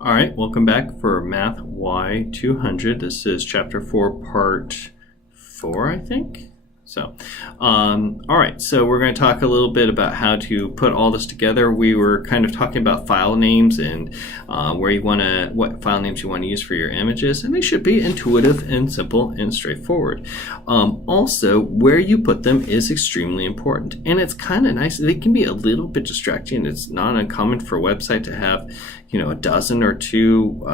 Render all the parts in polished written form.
All right, welcome back for Math Y200. This is Chapter 4, Part 4, I think. So, all right, so we're going to talk a little bit about how to put all this together. We were kind of talking about file names and where you want to, what file names you want to use for your images, and they should be intuitive and simple and straightforward. Also, where you put them is extremely important, and it's kind of nice. They can be a little bit distracting. It's not uncommon for a website to have, a dozen or two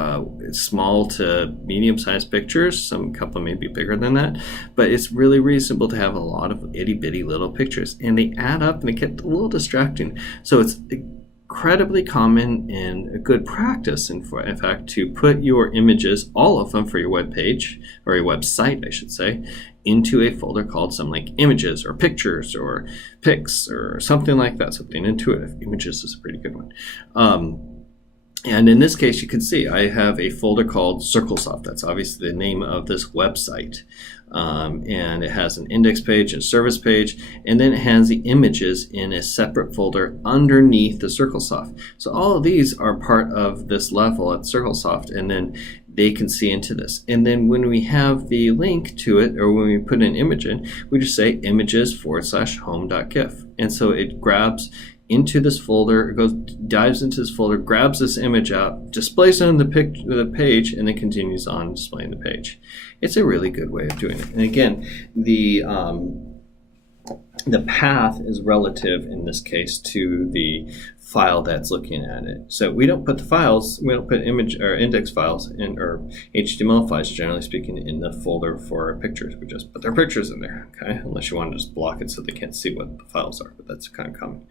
small to medium-sized pictures. Some couple may be bigger than that, but it's really reasonable to have a lot of itty-bitty little pictures, and they add up and they get a little distracting. So it's incredibly common and a good practice, in fact, to put your images, all of them for your web page, or your website, I should say, into a folder called something like images or pictures or pics or something like that, something intuitive. Images is a pretty good one. And in this case, you can see I have a folder called CircleSoft. That's obviously the name of this website. And it has an index page and service page, and then it has the images in a separate folder underneath the CircleSoft. So all of these are part of this level at CircleSoft, and then they can see into this. And then when we have the link to it, or when we put an image in, we just say images/home.gif. And so it grabs into this folder, dives into this folder, grabs this image out, displays it on the page, and then continues on displaying the page. It's a really good way of doing it. And again, the path is relative in this case to the file that's looking at it. So we don't put image or index files in, or HTML files, generally speaking, in the folder for pictures. We just put their pictures in there, okay? Unless you want to just block it so they can't see what the files are, but that's kind of common.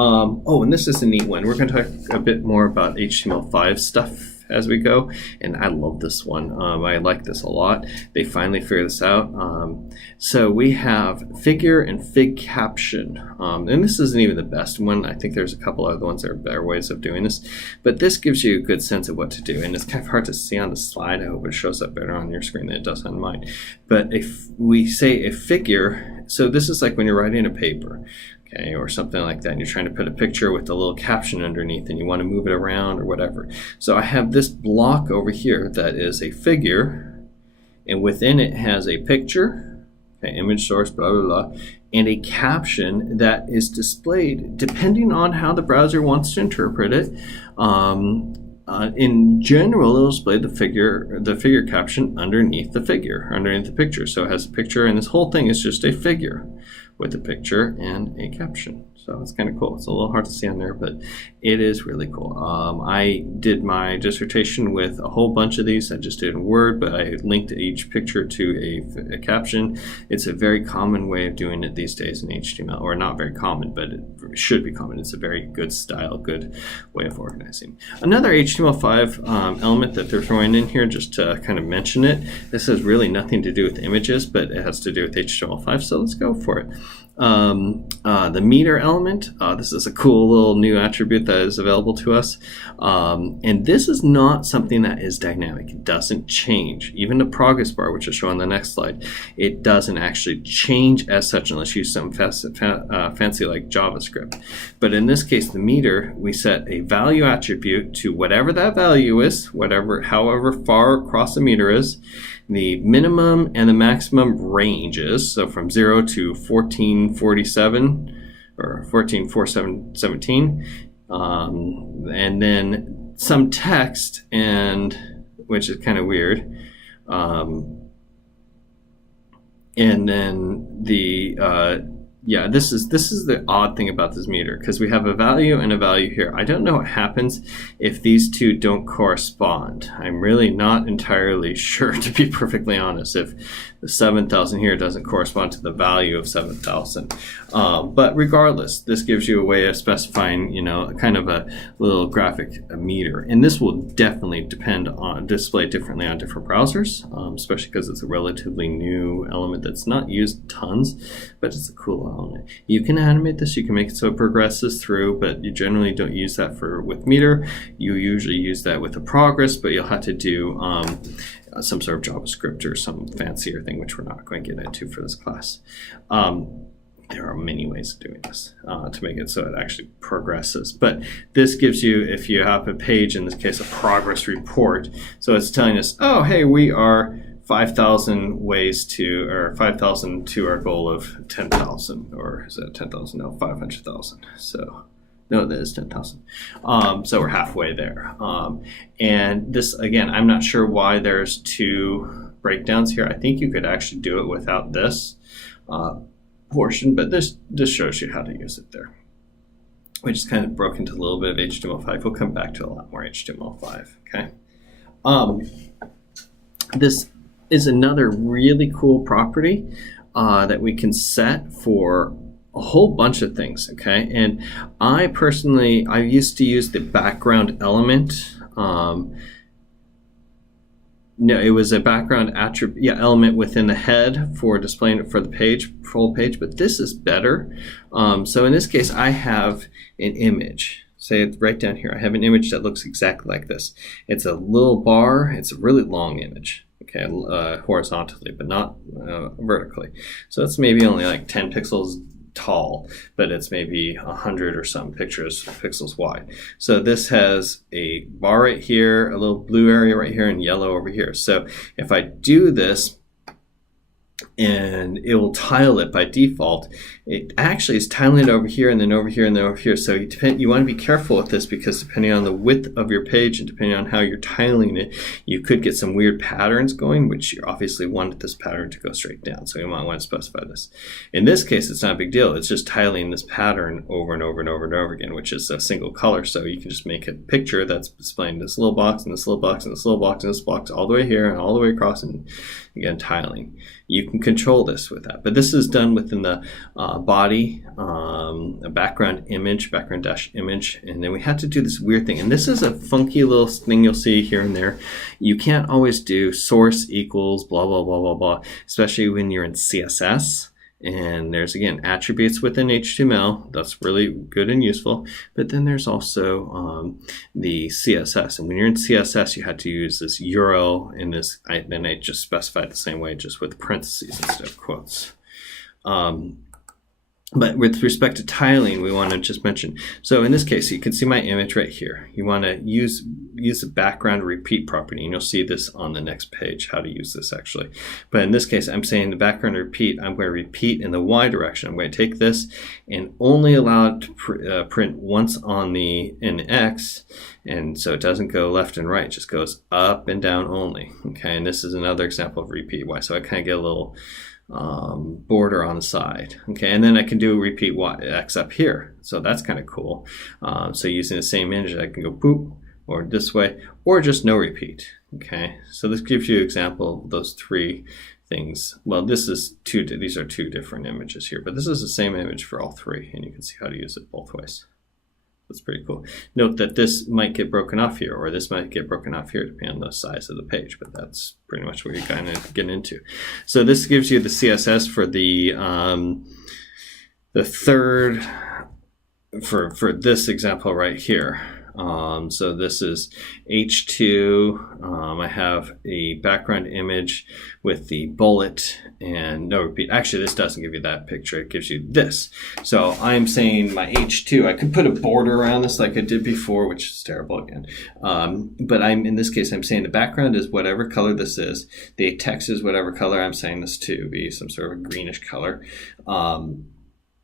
And this is a neat one. We're going to talk a bit more about HTML5 stuff as we go, and I love this one. I like this a lot. They finally figured this out. So we have Figure and Figcaption, and this isn't even the best one. I think there's a couple other ones that are better ways of doing this, but this gives you a good sense of what to do, and it's kind of hard to see on the slide. I hope it shows up better on your screen than it does on mine. But if we say a figure, so this is like when you're writing a paper, okay, or something like that, and you're trying to put a picture with a little caption underneath and you want to move it around or whatever. So I have this block over here that is a figure, and within it has a picture, okay, image source, blah, blah, blah, and a caption that is displayed depending on how the browser wants to interpret it. In general, it'll display the figure caption underneath the picture. So it has a picture, and this whole thing is just a figure with a picture and a caption. So it's kind of cool. It's a little hard to see on there, but it is really cool. I did my dissertation with a whole bunch of these. I just did in Word, but I linked each picture to a caption. It's a very common way of doing it these days in HTML, or not very common, but it should be common. It's a very good style, good way of organizing. Another HTML5 element that they're throwing in here, just to kind of mention it, this has really nothing to do with images, but it has to do with HTML5, so let's go for it. The meter element, this is a cool little new attribute that is available to us, and this is not something that is dynamic. It doesn't change. Even the progress bar, which is shown on the next slide, it doesn't actually change as such unless you use some fancy like JavaScript. But in this case, the meter, we set a value attribute to whatever that value is, however far across the meter is, the minimum and the maximum ranges, so from 0 to 1447 or 144717, and then some text, and which is kind of weird, and then the this is the odd thing about this meter, because we have a value and a value here. I don't know what happens if these two don't correspond. I'm really not entirely sure, to be perfectly honest, if the 7,000 here doesn't correspond to the value of 7,000. But regardless, this gives you a way of specifying, kind of a little graphic meter. And this will definitely display differently on different browsers, especially because it's a relatively new element that's not used tons, but it's a cool element. You can animate this, you can make it so it progresses through, but you generally don't use that with meter. You usually use that with a progress, but you'll have to do some sort of JavaScript or some fancier thing, which we're not going to get into for this class. there are many ways of doing this to make it so it actually progresses. But this gives you, if you have a page, in this case, a progress report. So it's telling us, oh, hey, we are 5,000 ways to, or 5,000 to our goal of 10,000, or is that 10,000? No, 500,000. So no, that is 10,000. So we're halfway there. And this, again, I'm not sure why there's two breakdowns here. I think you could actually do it without this portion, but this shows you how to use it there. We just kind of broke into a little bit of HTML5. We'll come back to a lot more HTML5, okay? This is another really cool property that we can set for a whole bunch of things, okay? And I used to use the background element. No, it was a background element within the head for displaying it for the page, full page, but this is better. So in this case, I have an image. Say it right down here. I have an image that looks exactly like this. It's a little bar. It's a really long image, okay, horizontally, but not vertically. So it's maybe only like 10 pixels tall, but it's maybe 100 or some pixels wide. So this has a bar right here, a little blue area right here, and yellow over here. So if I do this, and it will tile it by default. It actually is tiling it over here and then over here and then over here. So you want to be careful with this, because depending on the width of your page and depending on how you're tiling it, you could get some weird patterns going, which you obviously want this pattern to go straight down. So you might want to specify this. In this case, it's not a big deal. It's just tiling this pattern over and over and over and over again, which is a single color. So you can just make a picture that's displaying this little box and this little box and this little box and this box all the way here and all the way across, and again, tiling. You can control this with that, but this is done within the body, a background dash image, and then we had to do this weird thing, and this is a funky little thing you'll see here and there. You can't always do source equals blah blah blah blah blah, especially when you're in CSS. And there's, again, attributes within HTML. That's really good and useful. But then there's also the CSS. And when you're in CSS, you had to use this URL in this. Then I just specified the same way, just with parentheses instead of quotes. But with respect to tiling, we want to just mention, so in this case, you can see my image right here. You want to use the background repeat property, and you'll see this on the next page, how to use this actually. But in this case, I'm saying the background repeat, I'm going to repeat in the Y direction. I'm going to take this and only allow it to print once in X, and so it doesn't go left and right, it just goes up and down only. Okay, and this is another example of repeat Y. So I kind of get a little border on the side. Okay, and then I can do repeat X up here. So that's kind of cool. So using the same image, I can go boop, or this way, or just no repeat. Okay, so this gives you an example of those three things. Well, these are two different images here, but this is the same image for all three, and you can see how to use it both ways. That's pretty cool. Note that this might get broken off here, or this might get broken off here, depending on the size of the page, but that's pretty much what you're kind of getting into. So this gives you the CSS for the third, for this example right here. So this is H2. I have a background image with the bullet and no repeat. Actually, this doesn't give you that picture. It gives you this. So I'm saying my H2, I could put a border around this like I did before, which is terrible again. But in this case, I'm saying the background is whatever color this is. The text is whatever color I'm saying this to be, some sort of a greenish color.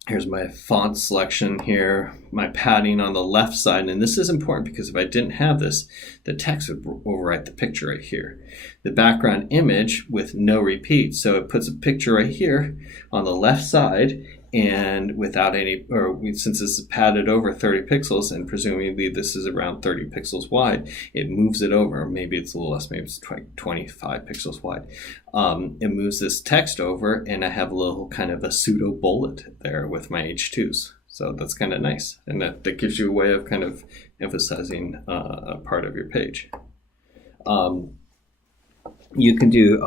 Here's my font selection here, my padding on the left side, and this is important because if I didn't have this, the text would overwrite the picture right here. The background image with no repeat, so it puts a picture right here on the left side, and without any, since this is padded over 30 pixels, and presumably this is around 30 pixels wide, it moves it over. Maybe it's a little less, maybe it's 25 pixels wide. It moves this text over, and I have a little kind of a pseudo bullet there with my H2s. So that's kind of nice, and that gives you a way of kind of emphasizing a part of your page. You can do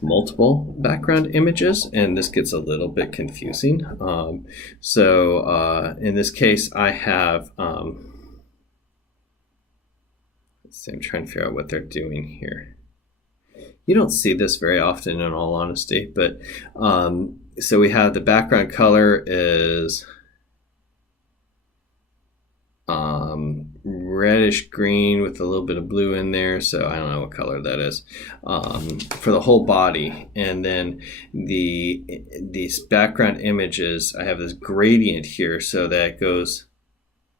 multiple background images, and this gets a little bit confusing. In this case, I have, let's see, I'm trying to figure out what they're doing here. You don't see this very often, in all honesty, but so we have the background color is reddish green with a little bit of blue in there, so I don't know what color that is, for the whole body. And then these background images, I have this gradient here, so that it goes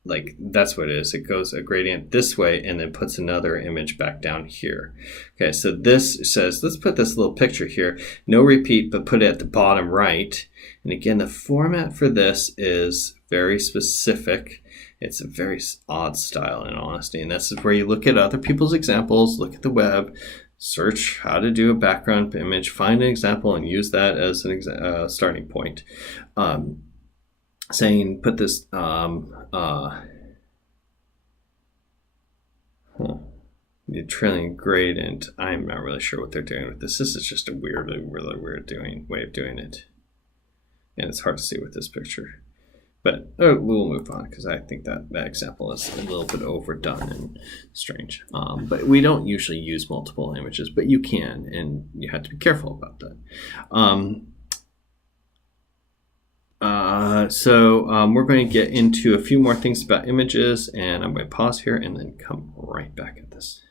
like, that's what it is. It goes a gradient this way and then puts another image back down here. Okay, so this says, let's put this little picture here, no repeat, but put it at the bottom right. And again, the format for this is very specific. It's a very odd style, in honesty, and this is where you look at other people's examples, look at the web, search how to do a background image, find an example, and use that as an starting point. Saying put this the trailing gradient, I'm not really sure what they're doing with this. This is just a really weird way of doing it, and it's hard to see with this picture. But we'll move on, because I think that example is a little bit overdone and strange. But we don't usually use multiple images, but you can, and you have to be careful about that. We're going to get into a few more things about images, and I'm going to pause here and then come right back at this.